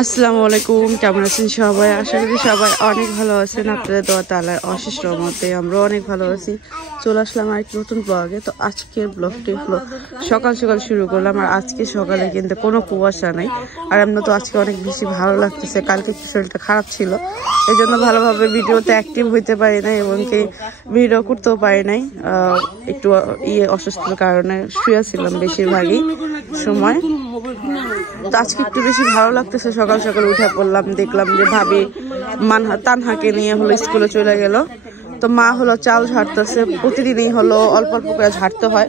আসসালামু আলাইকুম, কেমন আছেন সবাই? আশা করি সবাই অনেক ভালো আছেন। আপনাদের দোয়া তাআলার অশেষ রহমতে আমরা অনেক ভালো আছি। চলে আসলাম আর একটি নতুন ব্লগে। তো আজকের ব্লগটি হলো সকাল সকাল শুরু করলাম। আর আজকে সকালে কিন্তু কোনো কুয়াশা নাই। আর আমরা তো আজকে অনেক বেশি ভালো লাগতেছে। কালকে একটু শরীরটা খারাপ ছিল, এই জন্য ভালোভাবে ভিডিওতে অ্যাক্টিভ হইতে পারি নাই এবং কি ভিডিও করতেও পারি নাই। একটু অসুস্থতার কারণে শুয়েছিলাম বেশিরভাগই সময়। তো আজকে একটু বেশি ভালো লাগতেছে। সকাল সকাল উঠে পড়লাম, দেখলাম যে ভাবি তানহাকে নিয়ে হলো স্কুলে চলে গেল। তো মা হলো চাল ঝাড়তেছে। প্রতিদিনই হলো অল্প অল্প করে ঝাড়তে হয়,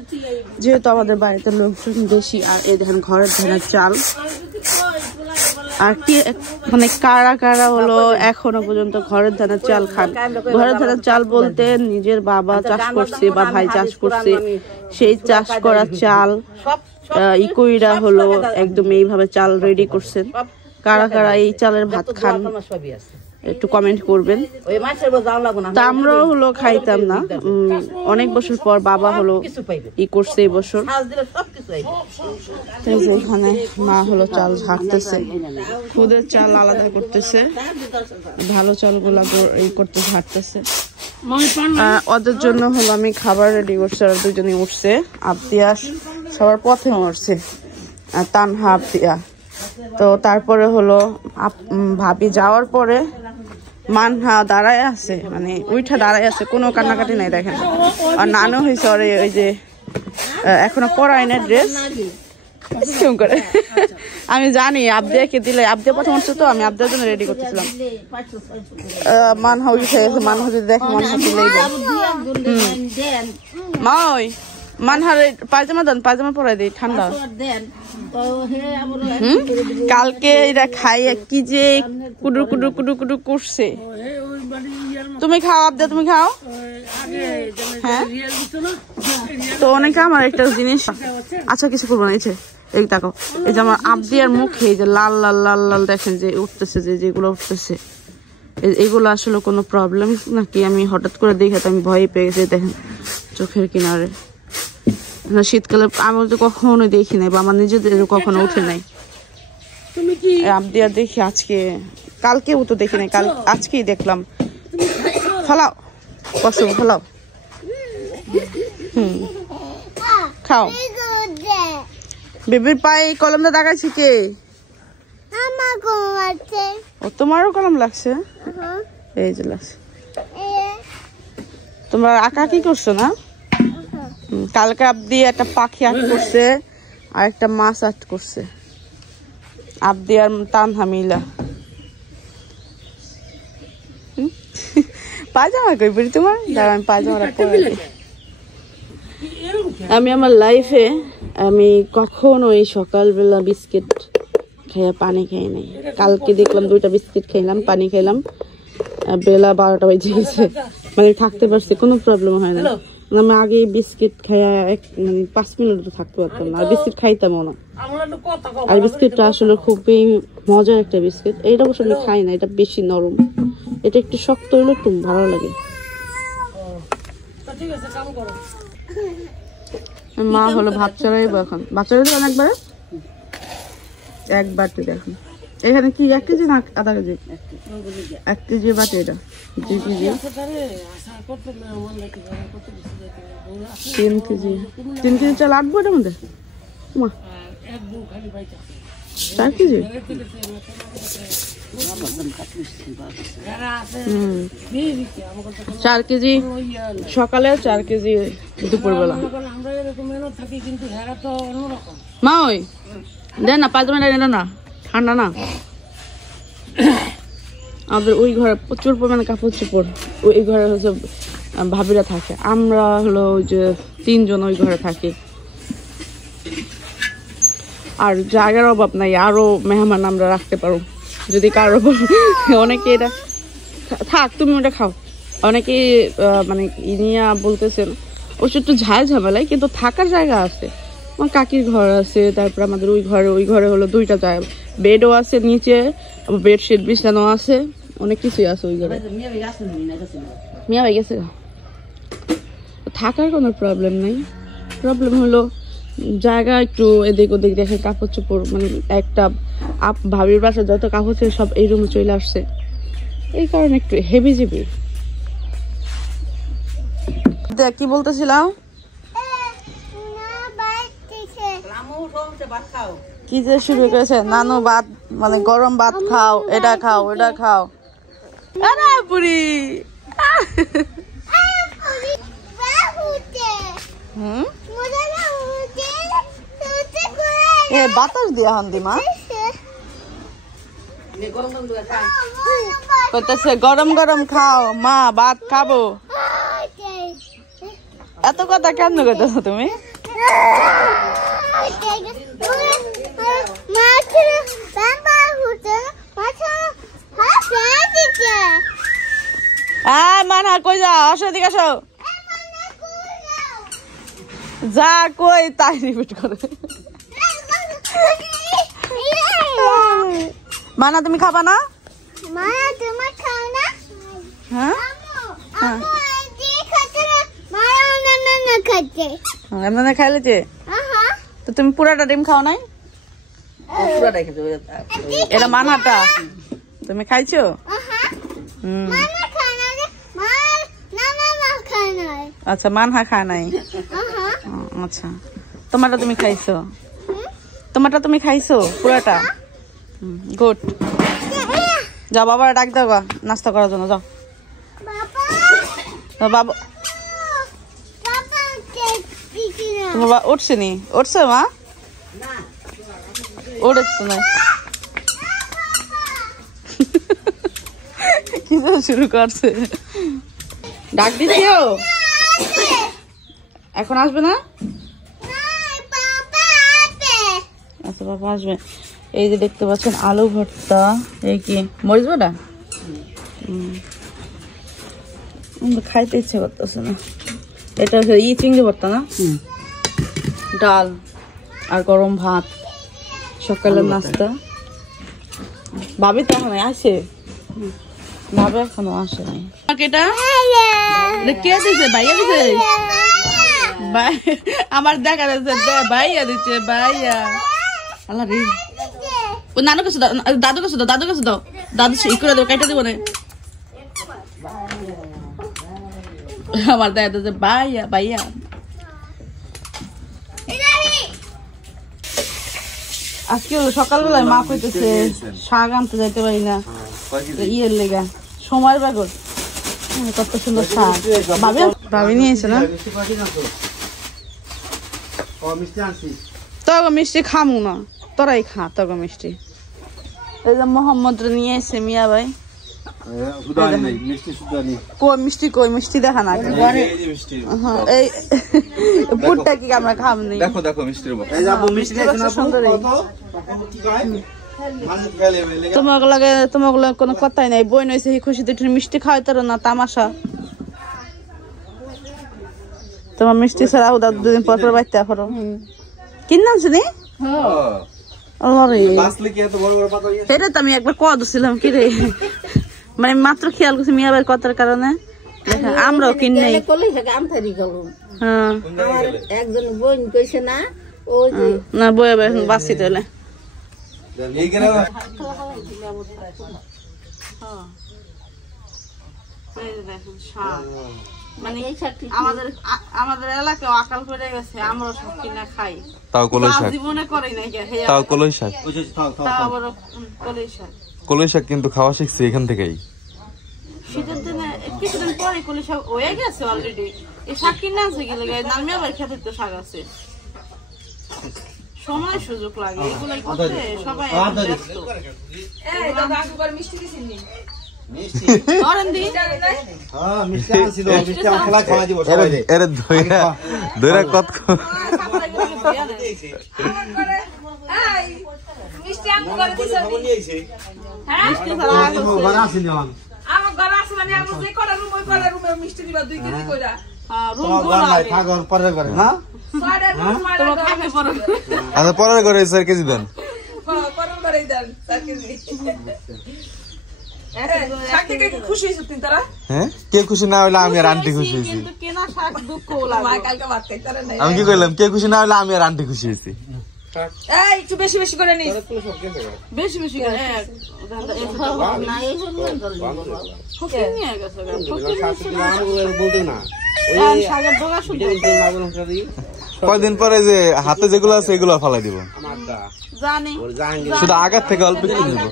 যেহেতু আমাদের বাড়িতে লোকজন বেশি। আর এই দেখেন ঘরের ধানের চাল। আর কি মানে কারা কারা হলো এখনো পর্যন্ত ঘরের ধানের চাল খান? ঘরের ধানের চাল বলতে নিজের বাবা চাষ করছে বা ভাই চাষ করছে, সেই চাষ করা চাল ইকইরা হলো একদম এইভাবে চাল রেডি করছেন। কারা কারা এই চালের ভাত খান একটু কমেন্ট করবেন। তা আমরাও হলো খাইতাম না, অনেক বছর পর বাবা হলো করছে এই বছর। এখানে মা হলো চাল ঝাড়তেছে, খুদের চাল আলাদা করতেছে, ভালো চালগুলা করতে ঝাড়তেছে। ওদের জন্য হলো আমি খাবার রেডি করছি। আর দুজনই উঠছে, আবদিয়া সবার পথে উঠছে, তানহা আবদিয়া। তো তারপরে হলো ভাবি যাওয়ার পরে মানহা দাঁড়ায় আছে, মানে উইঠা দাঁড়ায় আছে, কোনো কান্নাকাটি নাই দেখেন। আর নানু হয়েছে ওরে ওই যে এখনো পরায় না ড্রেস করে। আমি জানি আবদিয়াকে দিলে, আবদিয়া প্রথম উঠছে তো আমি আবদিয়ার জন্য রেডি করতেছিলাম। মানহা উঠে গেছে, মানহা যদি দেখে মানহা দিলেই মা ওই মানহার পায়জামা দেন, পায়জামা পরাই দিই ঠান্ডা। কালকে এরা খাইয়ে কি যে কুডুর কুডুর কুডুর কুডুর করছে। তুমি খাও আবদা, তুমি খাও। হ্যাঁ তো অনেকে আমার একটা জিনিস, আচ্ছা কিছু করবো না। এই দেখো, এই যে আমার আবদিয়ার মুখে এই যে লাল লাল লাল লাল দেখেন যে উঠতেছে, যেগুলো উঠতেছে এগুলো আসলে কোনো প্রবলেম নাকি আমি হঠাৎ করে দেখে তো আমি ভয় পেয়ে গেছি। দেখেন চোখের কিনারে। শীতকালে আমি তো কখনো দেখি নাই বা আমার নিজেদের কখনো উঠে নাই। আবদিয়া দেখি আজকে, কালকেও তো দেখি নাই, আজকেই দেখলাম। ফলাও কষ্ট ফলাও। খাও। বেবির পায়ে কলমটা দাগাইছি কে? ও তোমারও কলম লাগছে? এই যে লাগছে। তোমরা আঁকা কি করছো না? কালকে আবদি একটা পাখি আর্ট করছে আর একটা মাছ আর্ট করছে, আবদি আর তানহা মিলা। পায়জামা কই বলি তোমার? দাঁড়া আমি পায়জামাটা পরে দিই। আমি আমার লাইফে আমি কখনো এই সকালবেলা বিস্কিট খেয়ে পানি খাই নাই। কালকে দেখলাম 2টা বিস্কিট খাইলাম, পানি খাইলাম, বেলা 12টা বেজে গেছে, মানে থাকতে পারছি, কোনো প্রবলেম হয় না। আমি আগে বিস্কিট খাইয়া 5 মিনিট থাকতে পারতাম না, আর বিস্কিট খাইতামও না। আর বিস্কিটটা আসলে খুবই মজার একটা বিস্কিট। এইটা অবশ্য আমি খাই না, এটা বেশি নরম, এটা একটু শক্ত হইলে একটু ভালো লাগে। মা হলো ভাত চড়াইবো এখন। ভাত চড়াই দেবেন একবারে, এক বাটি দেখুন। এখানে কি 1 কেজি না আধা কেজি? 1 কেজি বাটি। এটা 2 কেজি, 3 কেজি। 3 কেজি চাল আটবো এটার মধ্যে? 4 কেজি। 4 কেজি সকালে, 4 কেজি দুপুরবেলা। মা ওই দেন না, 5 মিনিট না, ঠান্ডা না। আমাদের ওই ঘরে প্রচুর পরিমাণে কাপড় চোপড়, ওই ঘরে হচ্ছে ভাবিরা থাকে। আমরা হলো ওই যে 3 জন ওই ঘরে থাকি। আর জায়গার অভাব নাই, আরো মেহমান আমরা রাখতে পারো যদি কারো। অনেকে এটা থাক, তুমি ওটা খাও। অনেকে মানে ইনিয়া বলতেছেন ওটা একটু ঝাল ঝামেলায়, কিন্তু থাকার জায়গা আছে। আমার কাকির ঘর আছে, তারপর আমাদের ওই ঘরে হলো 2টা জায়গা, বেডও আছে নিচে, বেডশিট বিছানো আছে, অনেক কিছুই আছে ওই ঘরে। মিয়া ভাই গেছে, থাকার কোনো প্রবলেম নাই। প্রবলেম হলো জায়গা একটু এদিক ওদিক দেখে কাপড় চোপড় মানে একটা ভাবির বাসা যত কাপড় ছিল সব এই রুমে চলে আসছে, এই কারণে একটু হেভি জিবি। কি বলতেছিলাম? কি যে শুরু করেছে নানু, ভাত মানে গরম ভাত খাও, এটা খাও, এটা খাও। আরে বুড়ি বাতাস দিয়া হান্দি মা কইতেছে গরম গরম খাও মা, ভাত খাবো। এত কথা কেন কইতেছো তুমি? মানা কই যা, আসো এদিকে আসো। যা কই তাই রিপিট করে। মানা তুমি খাবা না? হ্যাঁ এমন খাইলে তো তুমি পুরাটা ডিম খাও নাই? এটা মানাটা তুমি খাইছো? আচ্ছা মানহা খায় নাই। আচ্ছা তোমারটা তুমি খাইছো? তোমারটা তুমি খাইছো পুরাটা? গুড। যাও বাবা ডাক দাও গা নাস্তা করার জন্য, যাও। বাবা তোমার উঠছে নি? উঠছে মা? উঠেছ না কি শুরু করছে? ডাক দিছিও? এখন আসবে না? আচ্ছা বাবা আসবে। এই যে দেখতে পাচ্ছেন আলু ভর্তা, এই কি মরিচ বাটা, খাইতে ইচ্ছে করতেছে না। এটা হচ্ছে চিংড়ি ভর্তা না, ডাল আর গরম ভাত, সকালের নাস্তা। ভাবি তো এখন আসে, ভাবে এখনো আসে নাই। এটা কে দিছে? ভাইয়া দিছে? আমার দেখা যাচ্ছে ভাইয়া দিচ্ছে, ভাইয়া। আল্লাহ রে, ও নানু কাছে দাও, দাদু কাছে দাও, দাদু কাছে দাও, দাদু ই করে দেবো, কেটে দেবো না। আমার দেখা যাচ্ছে ভাইয়া, ভাইয়া। আজকে সকালবেলায় মা কইতেছে শাক আনতে যাইতে পারি না, ইয়ের লেগা সময়ের বাগর। কত সুন্দর শাক ভাবি নিয়েছে না? তগো মিষ্টি খামু না, তোরাই খা তগো মিষ্টি। এই যে মোহাম্মদ নিয়ে এসে মিয়া ভাই। মিষ্টি কই? মিষ্টি দেখা না এই পুরটা কি আমরা খাম নি? দেখো দেখো মিষ্টির সুন্দর। তোমার লাগে তোমার কোনো কথাই নাই। বই নইছে খুশিতে মিষ্টি খাওয়াইতে না, তামাশা। তোমার মিষ্টি ছাড়া দুদিন পর পর বাইতে করো। কিনে আনছো নি? এটা তো আমি একবার কয়া দিছিলাম কি রে, মানে মাত্র খেয়াল করছি মিয়া ভাইয়ের কথার কারণে। আমরাও কিনে একজন বোন কইছে না, না বই বাঁচি তাহলে মানে আমাদের এলাকায় আকাল পড়ে গেছে, আমরা সব কিনা খাই। তাও কলই শাক জীবনে করে নাই, তাও কলই শাক, কলই শাক কিন্তু খাওয়া শিখছি এখান থেকেই। শীতের দিনে কিছুদিন পরে কলই শাক হয়ে গেছে অলরেডি। এই শাক কিনে আছে গেলে নালমিয়া বাড়ি খেতে তো শাক আছে, সময় সুযোগ লাগে এগুলাই করতে। সবাই পরের ঘরে 4 কেজি দেন। হ্যাঁ কে খুশি না হইলে আমি আর আন্টি খুশি হয়েছি আমি কি করলাম কে খুশি না হইলে আমি আর আন্টি খুশি হয়েছি একটু বেশি বেশি করে নিস বেশি বেশি করে কয়দিন পরে যে হাতে যেগুলো আছে এগুলো ফালাই দিব শুধু আগার থেকে অল্প একটু নেবো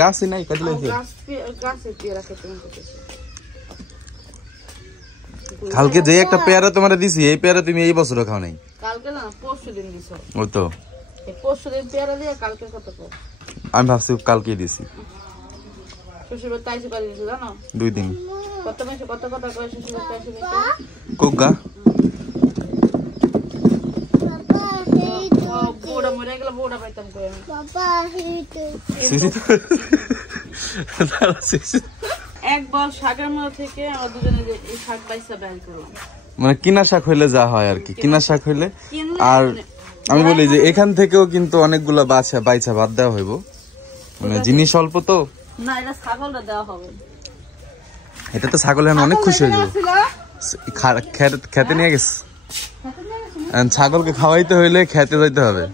গাছ নাই কাটলে কালকে যে একটা পেয়ারা তোমার দিছি এই পেয়ারা তুমি এই বছরও খাও নাই কালকে না পরশুদিন দিছো ওই তো পরশুদিন পেয়ারা দিয়ে কালকে কত কো আমি ভাবছি কালকে দিছি শ্বশুরবাড়ি তাইছে করে দিছো জানো 2 দিন কত মাসে কত কথা কয় শ্বশুরবাড়ি তাইছে কোগা বড় মরে গেল বড় পাইতাম কই আমি বাবা এক বল শাকের মধ্যে থেকে আমরা দুজনে এই শাক পাইছা বের করলাম মানে কিনা শাক হইলে যা হয় আর কি কিনা শাক হইলে আর আমি বলি যে এখান থেকেও কিন্তু অনেকগুলা বাইছা বাদ দেওয়া হইব মানে জিনিস অল্প তো না এটা ছাগলটা দেওয়া হবে এটা তো ছাগল এখন অনেক খুশি হয়ে যাবে খেতে নিয়ে গেছে ছাগলকে খাওয়াইতে হইলে খেতে যাইতে হবে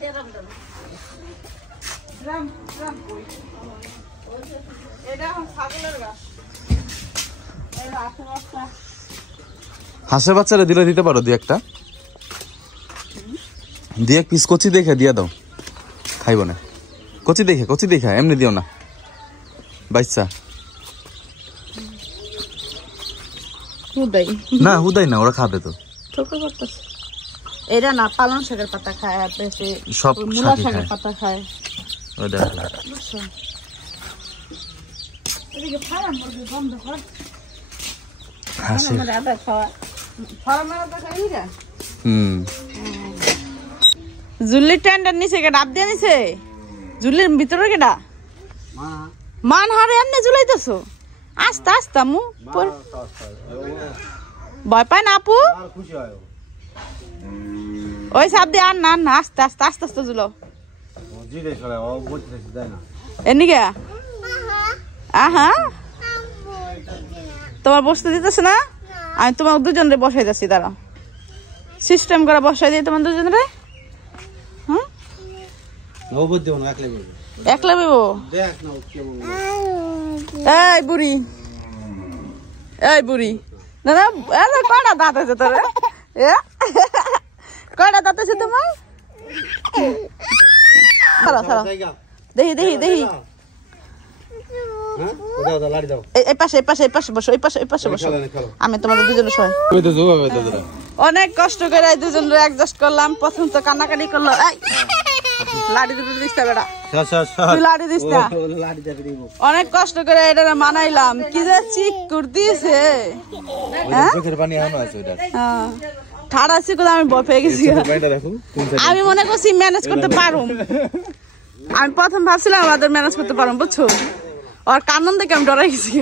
হাঁসের বাচ্চারা দিলে দিতে পারো 2-1টা 2-1 পিস কচি দেখে দিয়ে দাও খাইব না কচি দেখে এমনি দিও না বাচ্চা না হুদাই না ওরা খাবে তো এরা না পালং শাকের পাতা খায় আর সব মূলা শাকের পাতা খায় ওটা এদিকে ফার্ম মুরগি বন্ধ কর হাসি জুল্লির টেন্ডার নিছে কে ডাব দিয়ে নিছে জুল্লির ভিতরে কেডা মান হারে এমনি ঝুলাইতেছো আস্তে আস্তে মু ভয় পায় না আপু ওই সাপ দিয়ে আর না আস্তে আস্তে আস্তে আস্তে ঝুলো এনিকে আহা তোমার বসতে দিতেছে না আমি তোমার দুজনরে বসাই যাচ্ছি দাঁড়া সিস্টেম করে বসাই দিই তোমার দুজনরে একলা বেবো এই বুড়ি দাদা কয়টা দাঁত আছে তোর কয়টা দাঁত আছে তোমার দেখি আমি তোমাদের দুজনের সবাই অনেক কষ্ট করে দুজন অ্যাডজাস্ট করলাম প্রথম তো কান্নাকাটি করলো লাড়ি দুটো দিস না বেটা লাড়ি দিস না অনেক কষ্ট করে এটা মানাইলাম কি যে চিক করতেছে ঠাড়া আছে কোথাও আমি ভয় পেয়ে গেছি আমি মনে করছি ম্যানেজ করতে পারুম আমি প্রথম ভাবছিলাম আমাদের ম্যানেজ করতে পারুম বুঝছো আর কানন দেখে আমি ডরাই গেছি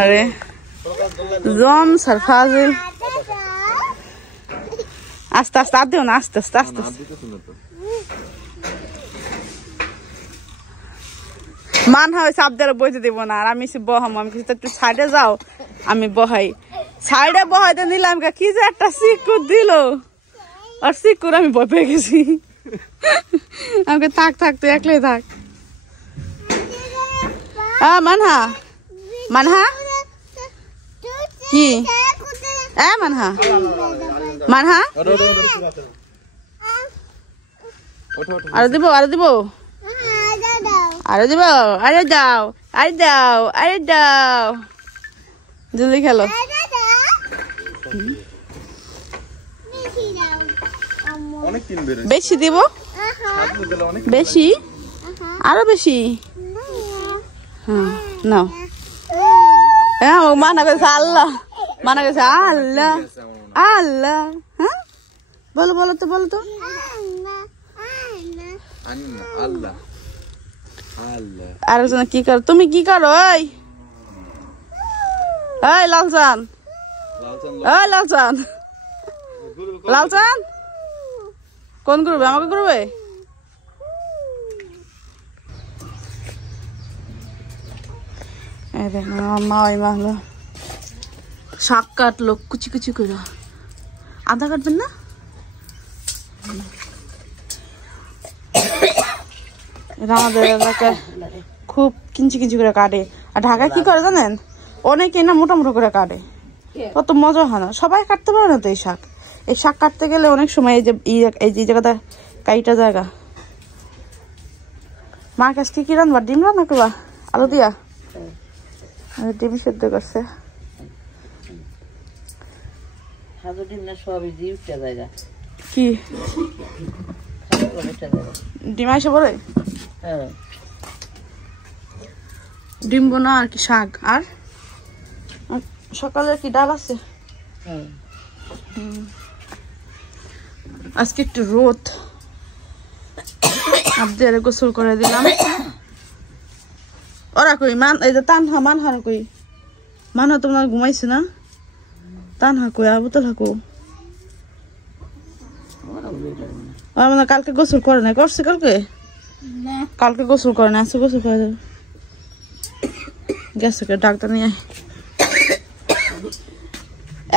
আরে জন সারফাজিল আস্তে আস্তে আর দিও না আস্তে আস্তে আস্তে মান হয় সাপ দ্বারা বইতে দিব না আর আমি বহাম আমি কিছু একটু সাইডে যাও আমি বহাই সাইডে বহাইতে নিলাম কি যে একটা সিকুর দিল আর সিকুর আমি ভয় পেয়ে গেছি আমাকে থাক তুই একলাই থাক মানহা কি মানহা আরে দিব আরে দাও জলদি খেলো বেশি দিব বেশি আরো বেশি নাও হ্যাঁ মানা করেছে আল্লাহ আল্লাহ হ্যাঁ বলো তো আরেকজন কি করো তুমি কি করো ওই লালচান লালচান লালচান কোন গ্রুপে আমাকে গ্রুপে এই দেখুন আমার মা ওই মা হলো শাক কাটলো কুচি কুচি করে আদা কাটবেন না এটা আমাদের এলাকায় খুব কিঞ্চি কিঞ্চি করে কাটে আর ঢাকায় কি করে জানেন অনেকে না মোটা মোটা করে কাটে কত মজা হয় না সবাই কাটতে পারে না তো এই শাক কাটতে গেলে অনেক সময় এই যে জায়গাটা কাইটা জায়গা মার কাছ থেকে কি রান্না ডিম রান্না করবা আলু দিয়া ডিম সেদ্ধ করছে কি ডিম আইসে বলে ডিম বোনা আর কি শাক আর সকালে কি ডাল আছে আজকে একটু রোদ আপনাদের গোসল করে দিলাম ওরা কই মান এই যে তানহা মানহার কই মানহা তোমার ঘুমাইছে না তানহা কই আবুতল হাকো মানে কালকে গোসল করে না করছে কালকে গোসল করে না আজকে গোসল করে দেবে গেছে ডাক্তার নিয়ে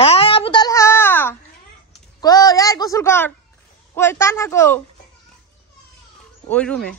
এই আবু তালহা কই এই গোসল কর কই তানহা কো ওই রুমে